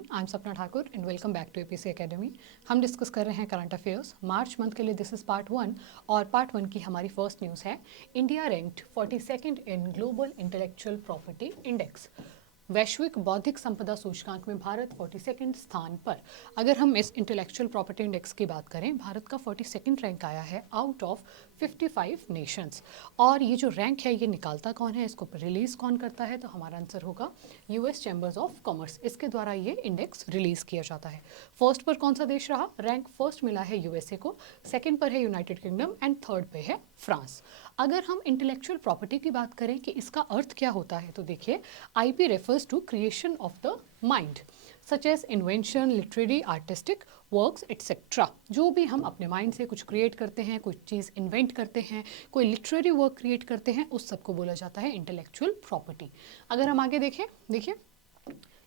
Everyone, I am Sapna Thakur and welcome back to APC academy. हम discuss कर रहे हैं करंट अफेयर्स मार्च मंथ के लिए। दिस इज पार्ट 1 और पार्ट 1 की हमारी फर्स्ट न्यूज़ है, India ranked 42nd in global intellectual property index. वैश्विक बौद्धिक संपदा सूचकांक में भारत 42nd स्थान पर। अगर हम इस इंटेलेक्चुअल प्रॉपर्टी इंडेक्स की बात करें, भारत का 42nd रैंक आया है आउट ऑफ 55 नेशंस। और ये जो रैंक है ये निकालता कौन है, इसको रिलीज कौन करता है, तो हमारा आंसर होगा यूएस चैम्बर्स ऑफ कॉमर्स। इसके द्वारा ये इंडेक्स रिलीज किया जाता है। फर्स्ट पर कौन सा देश रहा, रैंक फर्स्ट मिला है यूएसए को, सेकंड पर है यूनाइटेड किंगडम एंड थर्ड पे है फ्रांस। अगर हम इंटेलेक्चुअल प्रॉपर्टी की बात करें कि इसका अर्थ क्या होता है, तो देखिए IP refers to creation of the mind such as invention, literary, artistic works etcetera. जो भी हम अपने माइंड से कुछ क्रिएट करते हैं, कोई चीज़ इन्वेंट करते हैं, कोई लिटरेरी वर्क क्रिएट करते हैं, उस सबको बोला जाता है इंटेलेक्चुअल प्रॉपर्टी। अगर हम आगे देखें, देखिए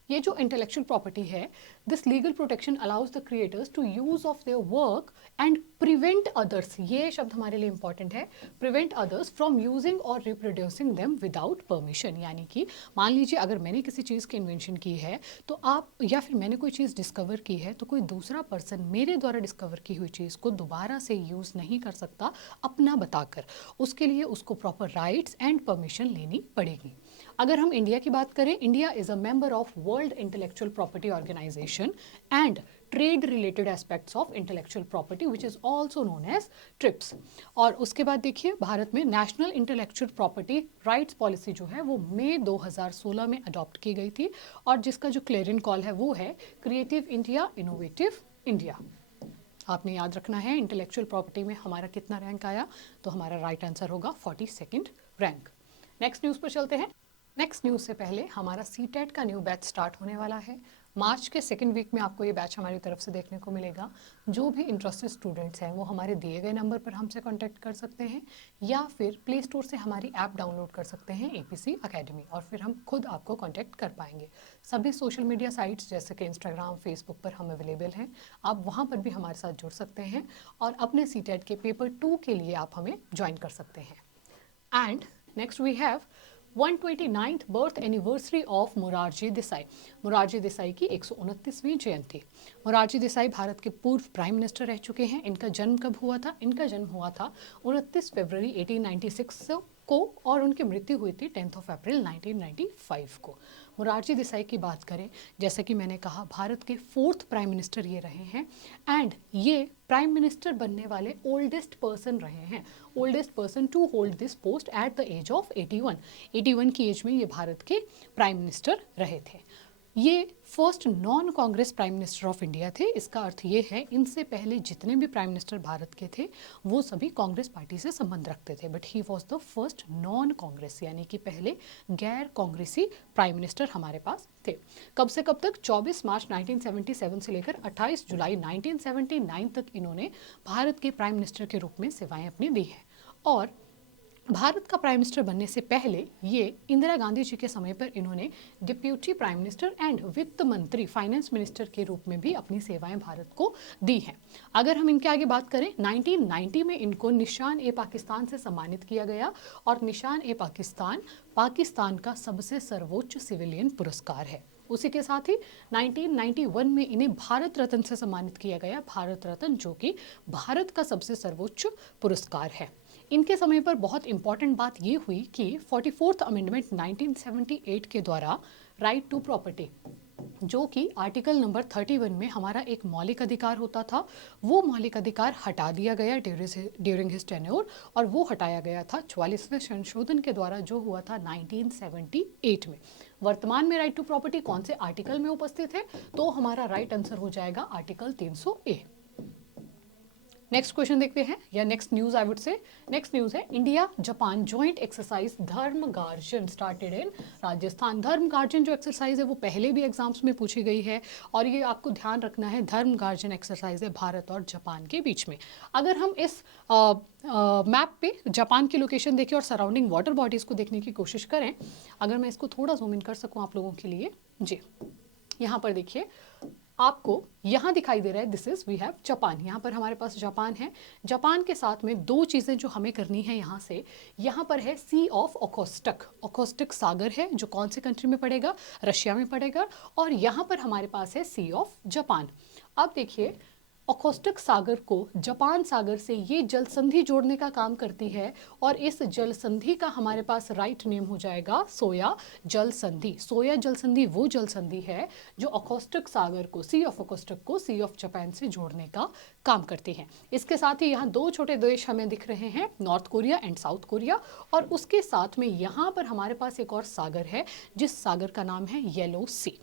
ये जो इंटेलेक्चुअल प्रॉपर्टी है, this legal protection allows the creators to use of their work and prevent others, ये शब्द हमारे लिए इंपॉर्टेंट है, प्रिवेंट अदर्स फ्रॉम यूजिंग और रिप्रोड्यूसिंग देम विदाउट परमिशन। यानी कि मान लीजिए अगर मैंने किसी चीज़ की इन्वेंशन की है तो आप, या फिर मैंने कोई चीज़ डिस्कवर की है, तो कोई दूसरा पर्सन मेरे द्वारा डिस्कवर की हुई चीज़ को दोबारा से यूज़ नहीं कर सकता अपना बताकर। उसके लिए उसको प्रॉपर राइट्स एंड परमिशन लेनी पड़ेगी। अगर हम इंडिया की बात करें, India is a member of world intellectual property organisation and trade related aspects of intellectual property which is also known as TRIPS. और उसके बाद देखिए भारत में national intellectual property rights policy जो है वो मई 2016 में अडॉप्ट की गई थी, और जिसका जो क्लेरियन कॉल है वो है क्रिएटिव इंडिया, इनोवेटिव इंडिया। आपने याद रखना है इंटेलेक्चुअल प्रॉपर्टी में हमारा कितना रैंक आया, तो हमारा राइट आंसर होगा 42nd रैंक। नेक्स्ट न्यूज़ पर चलते हैं। नेक्स्ट न्यूज़ से पहले हमारा सीटेट का न्यू बैच स्टार्ट होने वाला है। मार्च के सेकेंड वीक में आपको ये बैच हमारी तरफ से देखने को मिलेगा। जो भी इंटरेस्टेड स्टूडेंट्स हैं वो हमारे दिए गए नंबर पर हमसे कांटेक्ट कर सकते हैं, या फिर प्ले स्टोर से हमारी ऐप डाउनलोड कर सकते हैं एपीसी एकेडमी, और फिर हम खुद आपको कांटेक्ट कर पाएंगे। सभी सोशल मीडिया साइट्स जैसे कि इंस्टाग्राम, फेसबुक पर हम अवेलेबल हैं, आप वहाँ पर भी हमारे साथ जुड़ सकते हैं और अपने सीटेट के पेपर 2 के लिए आप हमें ज्वाइन कर सकते हैं। And next we have 129th birth anniversary of Morarji Desai. Morarji Desai की 129वीं जयंती। मोरारजी देसाई भारत के पूर्व प्राइम मिनिस्टर रह चुके हैं। इनका जन्म कब हुआ था, इनका जन्म हुआ था 29 फरवरी 1896 को, और उनकी मृत्यु हुई थी 10 अप्रैल 1995 को। मोरारजी देसाई की बात करें, जैसा कि मैंने कहा भारत के 4th प्राइम मिनिस्टर ये रहे हैं, एंड ये प्राइम मिनिस्टर बनने वाले ओल्डेस्ट पर्सन रहे हैं, oldest person to hold this post at the age of 81 की एज में ये भारत के प्राइम मिनिस्टर रहे थे। ये first non Congress prime minister of India थे। इसका अर्थ ये है इनसे पहले जितने भी प्राइम मिनिस्टर भारत के थे वो सभी कांग्रेस पार्टी से संबंध रखते थे, but he was the first non Congress, यानी कि पहले गैर कांग्रेसी प्राइम मिनिस्टर हमारे पास थे। कब से कब तक, 24 मार्च 1977 से लेकर 28 जुलाई 1979 तक इन्होंने भारत के प्राइम मिनिस्टर के रूप में सेवाएं अपनी दी हैं। और भारत का प्राइम मिनिस्टर बनने से पहले ये इंदिरा गांधी जी के समय पर इन्होंने डिप्यूटी प्राइम मिनिस्टर एंड वित्त मंत्री, फाइनेंस मिनिस्टर के रूप में भी अपनी सेवाएं भारत को दी हैं। अगर हम इनके आगे बात करें, 1990 में इनको निशान ए पाकिस्तान से सम्मानित किया गया, और निशान ए पाकिस्तान पाकिस्तान का सबसे सर्वोच्च सिविलियन पुरस्कार है। उसी के साथ ही 1991 में इन्हें भारत रत्न से सम्मानित किया गया, भारत रत्न जो कि भारत का सबसे सर्वोच्च पुरस्कार है। इनके समय पर बहुत इंपॉर्टेंट बात ये हुई कि 44th अमेंडमेंट 1978 के द्वारा राइट टू प्रॉपर्टी, जो कि आर्टिकल नंबर 31 में हमारा एक मौलिक अधिकार होता था, वो मौलिक अधिकार हटा दिया गया ड्यूरिंग हिज टेन्योर, और वो हटाया गया था 44वें संशोधन के द्वारा जो हुआ था 1978 में। वर्तमान में राइट टू प्रॉपर्टी कौन से आर्टिकल में उपस्थित है, तो हमारा राइट आंसर हो जाएगा आर्टिकल 300A। नेक्स्ट क्वेश्चन देखते हैं, या next news I would say. Next news है, इंडिया जापान जॉइंट एक्सरसाइज धर्म गार्जन स्टार्टेड इन राजस्थान। धर्म गार्जन जो एक्सरसाइज है वो पहले भी एग्जाम्स में पूछी गई है, और ये आपको ध्यान रखना है, धर्म गार्जन एक्सरसाइज है भारत और जापान के बीच में। अगर हम इस मैप पे जापान की लोकेशन देखें और सराउंडिंग वाटर बॉडीज को देखने की कोशिश करें, अगर मैं इसको थोड़ा जूम इन कर सकूं आप लोगों के लिए, जी यहाँ पर देखिए आपको यहाँ दिखाई दे रहा है, this is we have Japan. यहाँ पर हमारे पास जापान है। जापान के साथ में दो चीज़ें जो हमें करनी है यहाँ से, यहाँ पर है सी ऑफ ओखोस्टक। ओखोस्टक सागर है जो कौन से कंट्री में पड़ेगा, रशिया में पड़ेगा। और यहाँ पर हमारे पास है सी ऑफ जापान। अब देखिए ओखोस्टक सागर को जापान सागर से ये जल संधि जोड़ने का काम करती है, और इस जल संधि का हमारे पास राइट नेम हो जाएगा सोया जल संधि। सोया जल संधि वो जल संधि है जो ओखोस्टक सागर को, सी ऑफ ओखोस्टक को सी ऑफ जापान से जोड़ने का काम करती है। इसके साथ ही यहाँ दो छोटे देश हमें दिख रहे हैं, north Korea and south Korea, और उसके साथ में यहाँ पर हमारे पास एक और सागर है जिस सागर का नाम है येलो सी।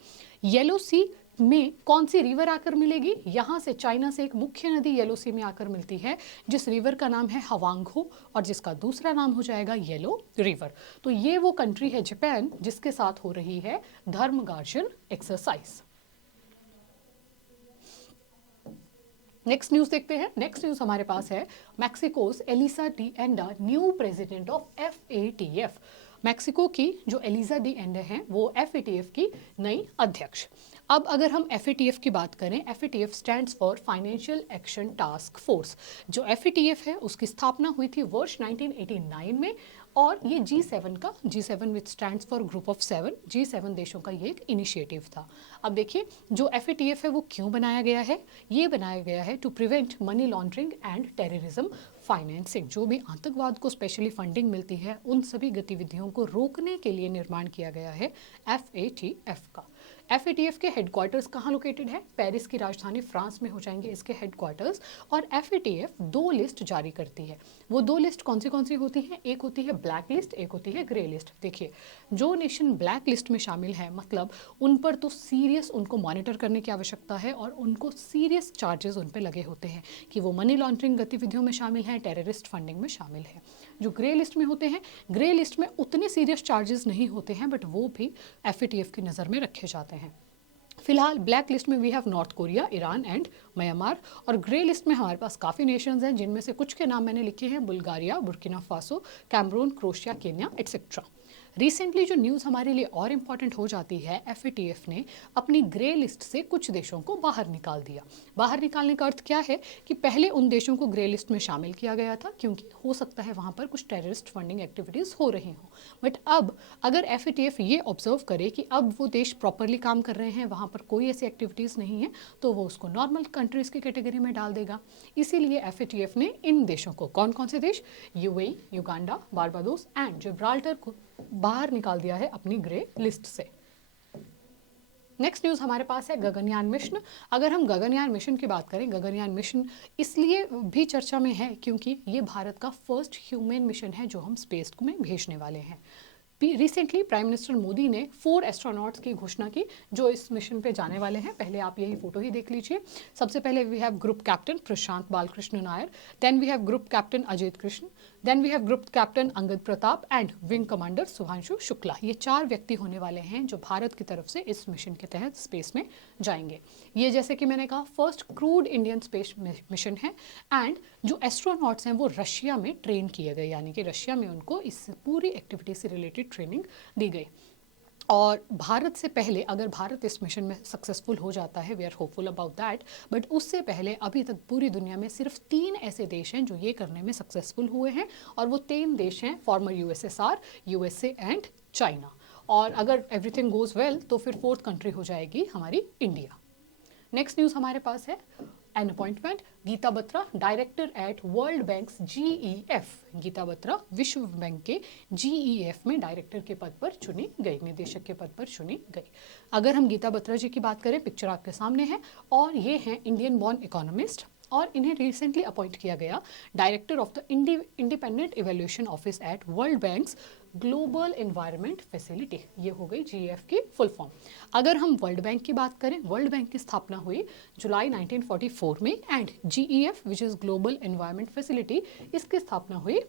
येलो सी में कौन सी रिवर आकर मिलेगी, यहाँ से चाइना से एक मुख्य नदी येलो सी में आकर मिलती है जिस रिवर का नाम है हवांगहो, और जिसका दूसरा नाम हो जाएगा येलो रिवर। तो ये वो कंट्री है जापान जिसके साथ हो रही है धर्मगार्जन एक्सरसाइज। नेक्स्ट न्यूज देखते हैं। नेक्स्ट न्यूज हमारे पास है Mexico's Elisa de Anda new president of FATF। Mexico की जो एलिसा डी एंडा हैं वो FATF की नई अध्यक्ष। अब अगर हम FATF की बात करें, FATF stands for financial action task force. जो FATF है उसकी स्थापना हुई थी वर्ष 1989 में, और ये G7 which stands for group of 7, G7 देशों का ये एक इनिशिएटिव था। अब देखिए जो FATF है वो क्यों बनाया गया है, ये बनाया गया है to prevent money laundering and terrorism financing. जो भी आतंकवाद को स्पेशली फंडिंग मिलती है उन सभी गतिविधियों को रोकने के लिए निर्माण किया गया है FATF का। FATF के हेडक्वार्टर्स कहाँ लोकेटेड है, पेरिस की राजधानी फ्रांस में हो जाएंगे इसके हेडक्वार्टर्स। और FATF दो लिस्ट जारी करती है। वो दो लिस्ट कौन सी होती हैं, एक होती है ब्लैक लिस्ट, एक होती है ग्रे लिस्ट। देखिए जो नेशन ब्लैक लिस्ट में शामिल है मतलब उन पर तो सीरियस उनको मॉनिटर करने की आवश्यकता है और उनको सीरियस चार्जेस उन पर लगे होते हैं कि वो मनी लॉन्ड्रिंग गतिविधियों में शामिल हैं, टेररिस्ट फंडिंग में शामिल है। जो ग्रे लिस्ट में होते हैं, ग्रे लिस्ट में उतने सीरियस चार्जेस नहीं होते हैं, बट वो भी FATF की नज़र में रखे जाते हैं। फिलहाल ब्लैक लिस्ट में we have North Korea, Iran and Myanmar, और ग्रे लिस्ट में हमारे पास काफ़ी नेशंस हैं जिनमें से कुछ के नाम मैंने लिखे हैं, Bulgaria, Burkina Faso, Cameroon, Croatia, Kenya etcetera. Recently जो न्यूज़ हमारे लिए और इम्पॉर्टेंट हो जाती है, FATF ने अपनी ग्रे लिस्ट से कुछ देशों को बाहर निकाल दिया। बाहर निकालने का अर्थ क्या है कि पहले उन देशों को ग्रे लिस्ट में शामिल किया गया था क्योंकि हो सकता है वहाँ पर कुछ टेररिस्ट फंडिंग एक्टिविटीज़ हो रही हों, बट अब अगर FATF ये ऑब्जर्व करे कि अब वो देश प्रॉपरली काम कर रहे हैं, वहाँ पर कोई ऐसी एक्टिविटीज़ नहीं है, तो वो उसको नॉर्मल कंट्रीज़ की कैटेगरी में डाल देगा। इसीलिए FATF ने इन देशों को, कौन कौन से देश, UAE, Uganda, Barbados and Gibraltar को बाहर निकाल दिया है अपनी ग्रे लिस्ट से। नेक्स्ट न्यूज़ हमारे पास है गगनयान मिशन। अगर हम गगनयान मिशन की बात करें, गगनयान मिशन इसलिए भी चर्चा में है क्योंकि ये भारत का फर्स्ट ह्यूमन मिशन है जो हम स्पेस में भेजने वाले हैं। रिसेंटली प्राइम मिनिस्टर मोदी ने 4 एस्ट्रोनॉट्स की घोषणा की जो इस मिशन पे जाने वाले हैं। पहले आप यही फोटो ही देख लीजिए। सबसे पहले we have group captain Prashant Balakrishnan Nair, then we have group captain Ajit Krishna, then we have group captain Angad Pratap and wing commander Shubhanshu Shukla. ये 4 व्यक्ति होने वाले हैं जो भारत की तरफ से इस मिशन के तहत स्पेस में जाएंगे। ये जैसे कि मैंने कहा first crude Indian space mission है, एंड जो एस्ट्रोनॉट्स हैं वो रशिया में ट्रेन किए गए, यानी कि रशिया में उनको इस पूरी एक्टिविटी से रिलेटेड ट्रेनिंग दी गई। और भारत से पहले अगर भारत इस मिशन में सक्सेसफुल हो जाता है, we are hopeful about that, but उससे पहले अभी तक पूरी दुनिया में सिर्फ 3 ऐसे देश हैं जो ये करने में सक्सेसफुल हुए हैं, और वो 3 देश हैं farmer USSR, USA and China. और अगर एवरीथिंग गोज वेल तो फिर 4th कंट्री हो जाएगी हमारी इंडिया। नेक्स्ट न्यूज़ हमारे पास है an appointment, Gita Batra director at World Bank's GEF। Gita Batra विश्व बैंक के GEF में डायरेक्टर के पद पर चुनी गई, निदेशक के पद पर चुनी गई। अगर हम गीता बत्रा जी की बात करें, पिक्चर आपके सामने है, और ये हैं इंडियन बॉर्न इकोनॉमिस्ट, और इन्हें रिसेंटली अपॉइंट किया गया director of the independent evaluation office at World banks global environment facility. ये हो गई GEF की फुल फॉर्म। अगर हम वर्ल्ड बैंक की बात करें, वर्ल्ड बैंक की स्थापना हुई जुलाई 1944 में, and GEF which is global environment facility, इसकी स्थापना हुई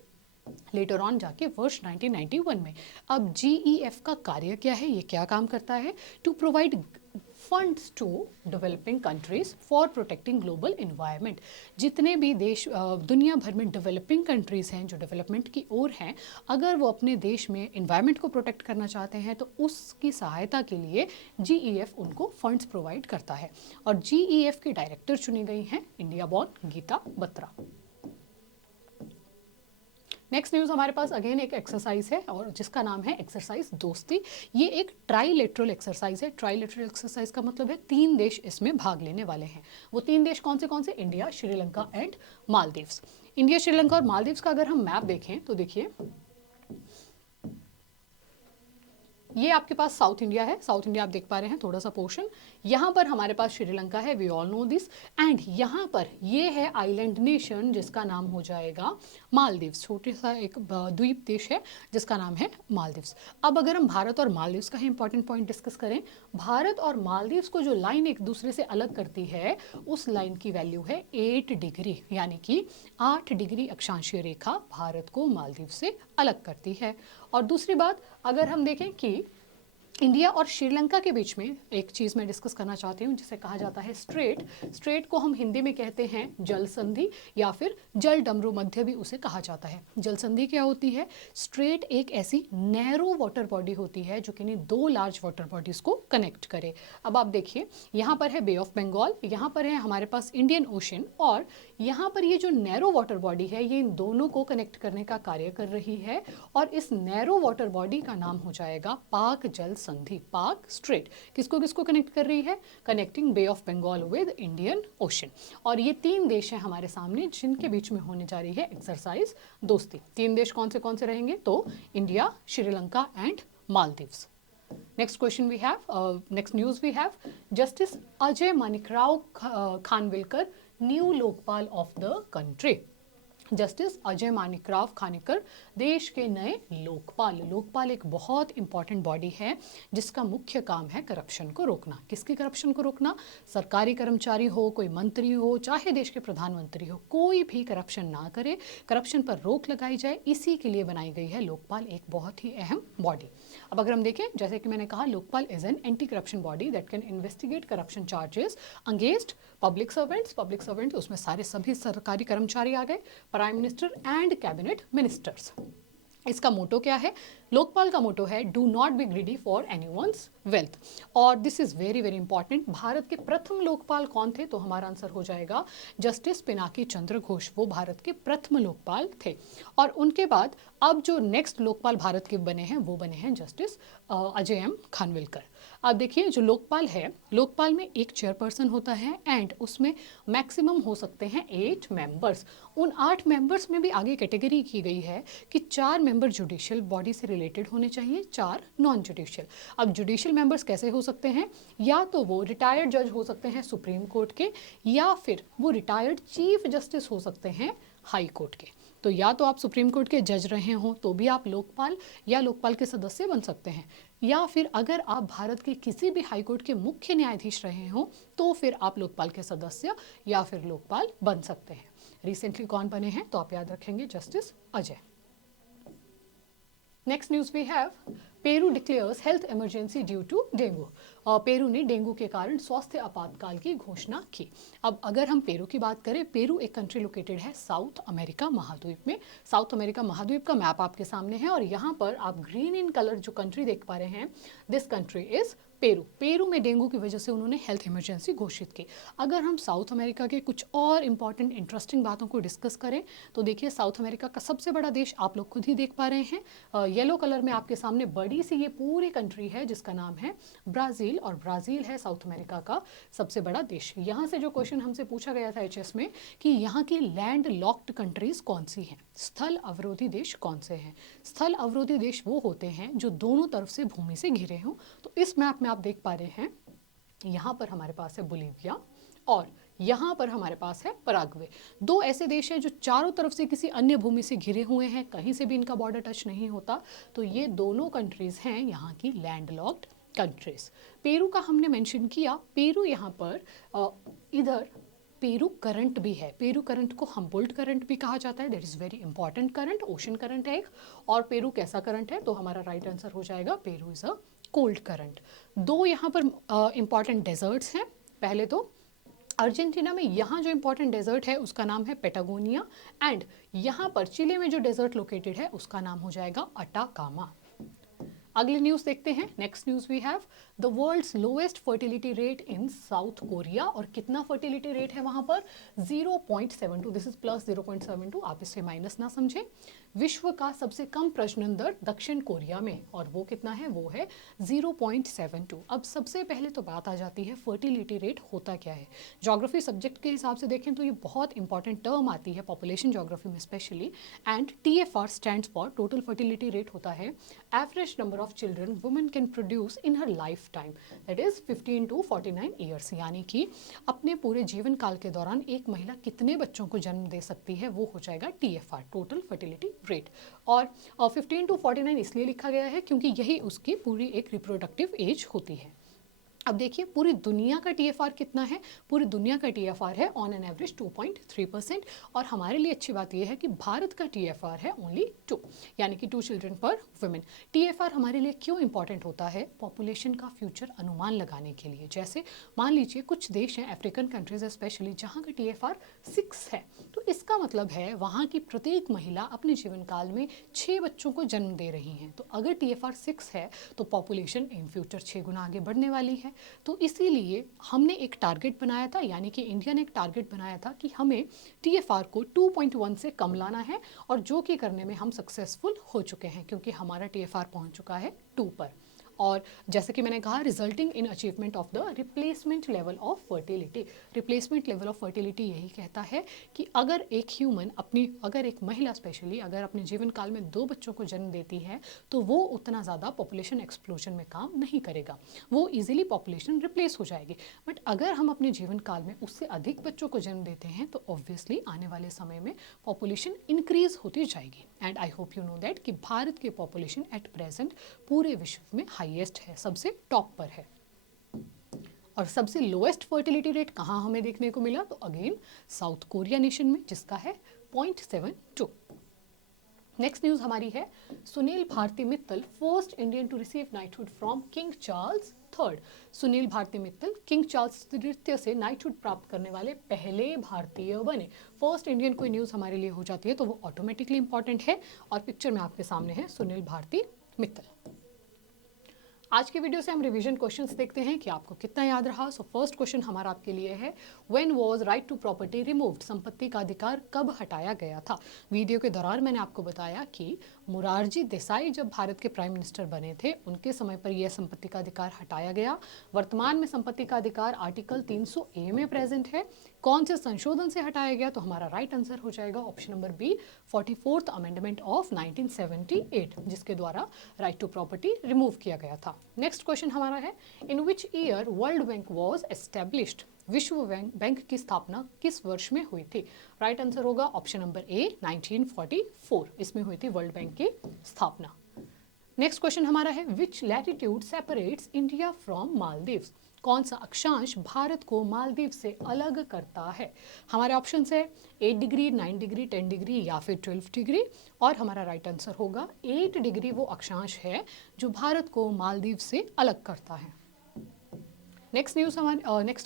लेटर ऑन जाके वर्ष 1991 में। अब GEF का कार्य क्या है, ये क्या काम करता है, to provide funds to developing countries for protecting global environment. जितने भी देश दुनिया भर में डेवलपिंग कंट्रीज हैं जो डेवलपमेंट की ओर हैं, अगर वो अपने देश में इन्वायरमेंट को प्रोटेक्ट करना चाहते हैं तो उसकी सहायता के लिए GEF उनको फंड्स प्रोवाइड करता है। और GEF की डायरेक्टर चुनी गई हैं India born Gita Batra. Next news हमारे पास अगेन एक एक्सरसाइज है और जिसका नाम है एक्सरसाइज दोस्ती। ये एक ट्राइलेटरल एक्सरसाइज है। ट्राइलेटरल एक्सरसाइज का मतलब है 3 देश इसमें भाग लेने वाले हैं। वो 3 देश कौन से? India, Sri Lanka and Maldives. India, Sri Lanka और मालदीव्स का अगर हम मैप देखें तो देखिए ये आपके पास साउथ इंडिया है। साउथ इंडिया आप देख पा रहे हैं थोड़ा सा पोर्शन। यहाँ पर हमारे पास श्रीलंका है, we all know this. And यहाँ पर ये है आइलैंड नेशन जिसका नाम हो जाएगा मालदीव्स। छोटे सा एक द्वीप देश है जिसका नाम है मालदीव्स। अब अगर हम भारत और मालदीव्स का ही इंपॉर्टेंट पॉइंट डिस्कस करें, भारत और मालदीव्स को जो लाइन एक दूसरे से अलग करती है उस लाइन की वैल्यू है 8 डिग्री, यानी कि 8 डिग्री अक्षांशीय रेखा भारत को मालदीव से अलग करती है। और दूसरी बात, अगर हम देखें कि इंडिया और श्रीलंका के बीच में एक चीज़ मैं डिस्कस करना चाहती हूँ जिसे कहा जाता है स्ट्रेट। स्ट्रेट को हम हिंदी में कहते हैं जल संधि या फिर जल डमरू मध्य भी उसे कहा जाता है। जल संधि क्या होती है? स्ट्रेट एक ऐसी नैरो वाटर बॉडी होती है जो कि 2 लार्ज वाटर बॉडीज को कनेक्ट करे। अब आप देखिए यहाँ पर है बे ऑफ बंगाल, यहाँ पर है हमारे पास इंडियन ओशन, और यहाँ पर ये जो नैरो वाटर बॉडी है ये इन दोनों को कनेक्ट करने का कार्य कर रही है। और इस नैरो वाटर बॉडी का नाम हो जाएगा पाक जल संधि। पाक स्ट्रेट किसको किसको कनेक्ट कर रही है? Connecting Bay of Bengal with Indian Ocean. और ये 3 देश हैं हमारे सामने जिनके बीच में होने जा रही है एक्सरसाइज दोस्ती। 3 देश कौन से रहेंगे? तो India, Sri Lanka and Maldives. Next question we have, next news we have, Justice Ajay Manikral Khanvilkar, new Lokpal of the country. Justice Ajay Manikrao Khanwilkar देश के नए लोकपाल। लोकपाल एक बहुत इंपॉर्टेंट बॉडी है जिसका मुख्य काम है करप्शन को रोकना। किसकी करप्शन को रोकना? सरकारी कर्मचारी हो, कोई मंत्री हो, चाहे देश के प्रधानमंत्री हो, कोई भी करप्शन ना करे, करप्शन पर रोक लगाई जाए, इसी के लिए बनाई गई है लोकपाल, एक बहुत ही अहम बॉडी। अब अगर हम देखें, जैसे कि मैंने कहा, Lokpal is an anti corruption body that can investigate corruption charges against public servants. Public servants उसमें सारे सभी सरकारी कर्मचारी आ गए, prime minister and cabinet ministers. इसका मोटो क्या है? लोकपाल का मोटो है do not be greedy for anyone's wealth. और this is very very important. Bharat के प्रथम लोकपाल कौन थे? तो हमारा आंसर हो जाएगा जस्टिस पिनाकी चंद्र घोष। वो भारत के प्रथम लोकपाल थे। और उनके बाद अब जो नेक्स्ट लोकपाल भारत के बने हैं वो बने हैं जस्टिस अजय एम खानविलकर। अब देखिए जो लोकपाल है, लोकपाल में एक चेयरपर्सन होता है एंड उसमें मैक्सिमम हो सकते हैं 8 मेंबर्स। उन 8 मेंबर्स में भी आगे कैटेगरी की गई है कि 4 मेंबर जुडिशियल बॉडी से रिलेटेड होने चाहिए, 4 नॉन जुडिशियल। अब जुडिशियल मेंबर्स कैसे हो सकते हैं? या तो वो रिटायर्ड जज हो सकते हैं सुप्रीम कोर्ट के, या फिर वो रिटायर्ड चीफ जस्टिस हो सकते हैं हाई कोर्ट के। तो या तो आप सुप्रीम कोर्ट के जज रहे हो तो भी आप लोकपाल या लोकपाल के सदस्य बन सकते हैं, या फिर अगर आप भारत के किसी भी हाई कोर्ट के मुख्य न्यायाधीश रहे हो तो फिर आप लोकपाल के सदस्य या फिर लोकपाल बन सकते हैं। रिसेंटली कौन बने हैं? तो आप याद रखेंगे justice Ajay. Next news we have, Peru declares health emergency due to dengue. Peru ने डेंगू के कारण स्वास्थ्य आपातकाल की घोषणा की। अब अगर हम पेरू की बात करें, पेरू एक कंट्री लोकेटेड है साउथ अमेरिका महाद्वीप में। साउथ अमेरिका महाद्वीप का मैप आपके सामने है और यहाँ पर आप ग्रीन इन कलर जो कंट्री देख पा रहे हैं, this country is Peru. Peru में डेंगू की वजह से उन्होंने हेल्थ इमरजेंसी घोषित की। अगर हम साउथ अमेरिका के कुछ और इंपॉर्टेंट इंटरेस्टिंग बातों को डिस्कस करें तो देखिए साउथ अमेरिका का सबसे बड़ा देश आप लोग खुद ही देख पा रहे हैं, येलो कलर में आपके सामने बड़ी सी ये पूरी कंट्री है जिसका नाम है ब्राज़ील, और ब्राज़ील है साउथ अमेरिका का सबसे बड़ा देश। यहाँ से जो क्वेश्चन हमसे पूछा गया था HS में कि यहाँ की लैंड लॉक्ड कंट्रीज कौन सी हैं, स्थल अवरोधी देश कौन से हैं? स्थल अवरोधी देश वो होते हैं जो दोनों तरफ से भूमि से घिरे हों। तो इस मैप में आप देख पा रहे हैं, यहाँ पर हमारे पास है बोलीविया और यहाँ पर हमारे पास है पराग्वे। 2 ऐसे देश हैं जो चारों तरफ से किसी अन्य भूमि से घिरे हुए हैं, कहीं से भी इनका बॉर्डर टच नहीं होता। तो ये दोनों कंट्रीज हैं यहाँ की लैंडलॉक्ड कंट्रीज। पेरू का हमने मेंशन किया, पेरू यहाँ पर इधर पेरू करंट भी है। पेरू करंट को हम्बोल्ट करंट भी कहा जाता है, that is very important current, ocean current है एक। और पेरू कैसा करंट है? तो हमारा राइट आंसर हो जाएगा Peru is a cold current. दो यहाँ पर इंपॉर्टेंट डेजर्ट्स हैं। पहले तो अर्जेंटीना में यहाँ जो इंपॉर्टेंट डेजर्ट है उसका नाम है पेटागोनिया, एंड यहाँ पर चिली में जो डेजर्ट लोकेटेड है उसका नाम हो जाएगा अटाकामा। अगली न्यूज देखते हैं। Next news we have the world's lowest fertility rate in South Korea. और कितना फर्टिलिटी रेट है वहां पर? 0.72। दिस इज प्लस 0.72, आप इसे माइनस ना समझे। विश्व का सबसे कम प्रजनन दर दक्षिण कोरिया में, और वो कितना है? वो है 0.72। अब सबसे पहले तो बात आ जाती है फर्टिलिटी रेट होता क्या है। ज्योग्राफी सब्जेक्ट के हिसाब से देखें तो ये बहुत इंपॉर्टेंट टर्म आती है पॉपुलेशन ज्योग्राफी में specially, and TFR stands for total fertility rate होता है average number of children women can produce in her life time, that is 15 to 49 years. यानी कि अपने पूरे जीवन काल के दौरान एक महिला कितने बच्चों को जन्म दे सकती है, वो हो जाएगा TFR, टोटल फर्टिलिटी रेट। और 15 to 49 इसलिए लिखा गया है क्योंकि यही उसकी पूरी एक रिप्रोडक्टिव एज होती है। अब देखिए पूरी दुनिया का TFR कितना है? पूरी दुनिया का TFR है ऑन एन एवरेज 2.3%, और हमारे लिए अच्छी बात यह है कि भारत का TFR है ओनली 2, यानी कि 2 चिल्ड्रन पर वुमेन। TFR हमारे लिए क्यों इंपॉर्टेंट होता है? पॉपुलेशन का फ्यूचर अनुमान लगाने के लिए। जैसे मान लीजिए कुछ देश हैं, अफ्रीकन कंट्रीज स्पेशली, जहाँ का TFR 6 है, तो इसका मतलब है वहाँ की प्रत्येक महिला अपने जीवन काल में 6 बच्चों को जन्म दे रही हैं। तो अगर TFR 6 है तो पॉपुलेशन इन फ्यूचर 6 गुना आगे बढ़ने वाली है। तो इसीलिए हमने एक टारगेट बनाया था, यानी कि इंडिया ने एक टारगेट बनाया था कि हमें TFR को 2.1 से कम लाना है, और जो कि करने में हम सक्सेसफुल हो चुके हैं क्योंकि हमारा TFR पहुंच चुका है 2 पर। और जैसे कि मैंने कहा, resulting in achievement of the replacement level of fertility. Replacement level of fertility यही कहता है कि अगर एक महिला स्पेशली अगर अपने जीवन काल में 2 बच्चों को जन्म देती है तो वो उतना ज़्यादा पॉपुलेशन एक्सप्लोजन में काम नहीं करेगा, वो इजीली पॉपुलेशन रिप्लेस हो जाएगी। बट अगर हम अपने जीवन काल में उससे अधिक बच्चों को जन्म देते हैं तो ऑब्वियसली आने वाले समय में पॉपुलेशन इंक्रीज होती जाएगी। And I hope you know that कि भारत की पॉपुलेशन एट प्रेजेंट पूरे विश्व में हाईएस्ट है, सबसे टॉप पर है। और सबसे लोएस्ट फर्टिलिटी रेट कहाँ हमें देखने को मिला? तो अगेन साउथ कोरिया नेशन में, जिसका है 0.72। नेक्स्ट न्यूज हमारी है Sunil Bharti Mittal first Indian to receive knighthood from King Charles III। Sunil Bharti Mittal King Charles तृतीय से नाइटहुड प्राप्त करने वाले पहले भारतीय बने। फर्स्ट इंडियन कोई न्यूज़ हमारे लिए हो जाती है तो वो ऑटोमेटिकली इंपॉर्टेंट है, और पिक्चर में आपके सामने है सुनील भारती मित्तल। आज के वीडियो से हम रिवीजन क्वेश्चंस देखते हैं कि आपको कितना याद रहा। सो फर्स्ट क्वेश्चन हमारा आपके लिए है, when was right to property removed? संपत्ति का अधिकार कब हटाया गया था? वीडियो के दौरान मैंने आपको बताया कि मोरारजी देसाई जब भारत के प्राइम मिनिस्टर बने थे उनके समय पर यह संपत्ति का अधिकार हटाया गया। वर्तमान में संपत्ति का अधिकार आर्टिकल 300A में प्रेजेंट है। कौन से संशोधन से हटाया गया? तो हमारा राइट आंसर हो जाएगा option number B, 44th amendment of 1978, जिसके द्वारा राइट टू प्रॉपर्टी रिमूव किया गया था। नेक्स्ट क्वेश्चन हमारा है, in which year World Bank was established? विश्व बैंक की स्थापना किस वर्ष में हुई थी? राइट आंसर होगा ऑप्शन नंबर ए, 1944, इसमें हुई थी वर्ल्ड बैंक की स्थापना। नेक्स्ट क्वेश्चन हमारा है, which latitude separates India from Maldives? कौन सा अक्षांश भारत को मालदीव से अलग करता है? हमारे ऑप्शन है 8 डिग्री, 9 डिग्री, 10 डिग्री या फिर 12 डिग्री, और हमारा राइट आंसर होगा 8 डिग्री वो अक्षांश है जो भारत को मालदीव से अलग करता है। नेक्स्ट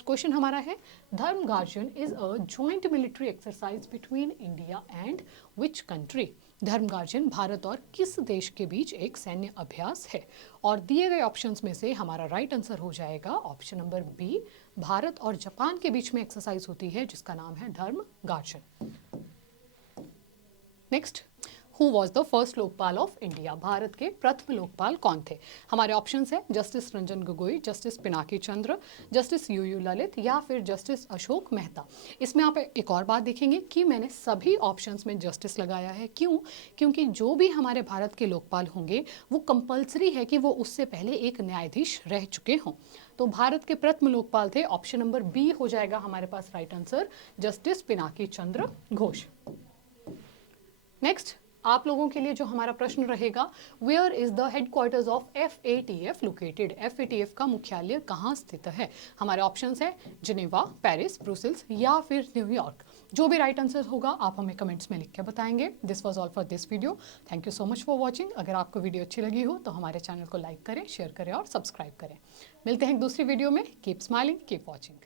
क्वेश्चन हमारा है, धर्म guardian is a joint military exercise between India and which country? धर्म गार्जन भारत और किस देश के बीच एक सैन्य अभ्यास है? और दिए गए ऑप्शंस में से हमारा राइट आंसर हो जाएगा ऑप्शन नंबर बी, भारत और जापान के बीच में एक्सरसाइज होती है जिसका नाम है धर्म guardian. Next, who was the first Lokpal of India? Bharat के प्रथम लोकपाल कौन थे? हमारे ऑप्शंस है जस्टिस रंजन गोगोई, जस्टिस पिनाकी चंद्र, जस्टिस यूयू ललित या फिर जस्टिस अशोक मेहता। इसमें आप एक और बात देखेंगे कि मैंने सभी ऑप्शंस में जस्टिस लगाया है। क्यों? क्योंकि जो भी हमारे भारत के लोकपाल होंगे वो कंपल्सरी है कि वो उससे पहले एक न्यायाधीश रह चुके हों। तो भारत के प्रथम लोकपाल थे, ऑप्शन नंबर बी हो जाएगा हमारे पास right answer, justice Pinaki Chandra Ghosh. Next, आप लोगों के लिए जो हमारा प्रश्न रहेगा, where is the headquarters of FATF located? FATF का मुख्यालय कहाँ स्थित है? हमारे ऑप्शंस है जिनेवा, पेरिस, ब्रुसेल्स या फिर न्यूयॉर्क। जो भी राइट आंसर होगा आप हमें कमेंट्स में लिख के बताएंगे। This was all for this video. Thank you so much for watching. अगर आपको वीडियो अच्छी लगी हो तो हमारे चैनल को लाइक करें, शेयर करें और सब्सक्राइब करें। मिलते हैं एक दूसरी वीडियो में। Keep smiling, keep watching.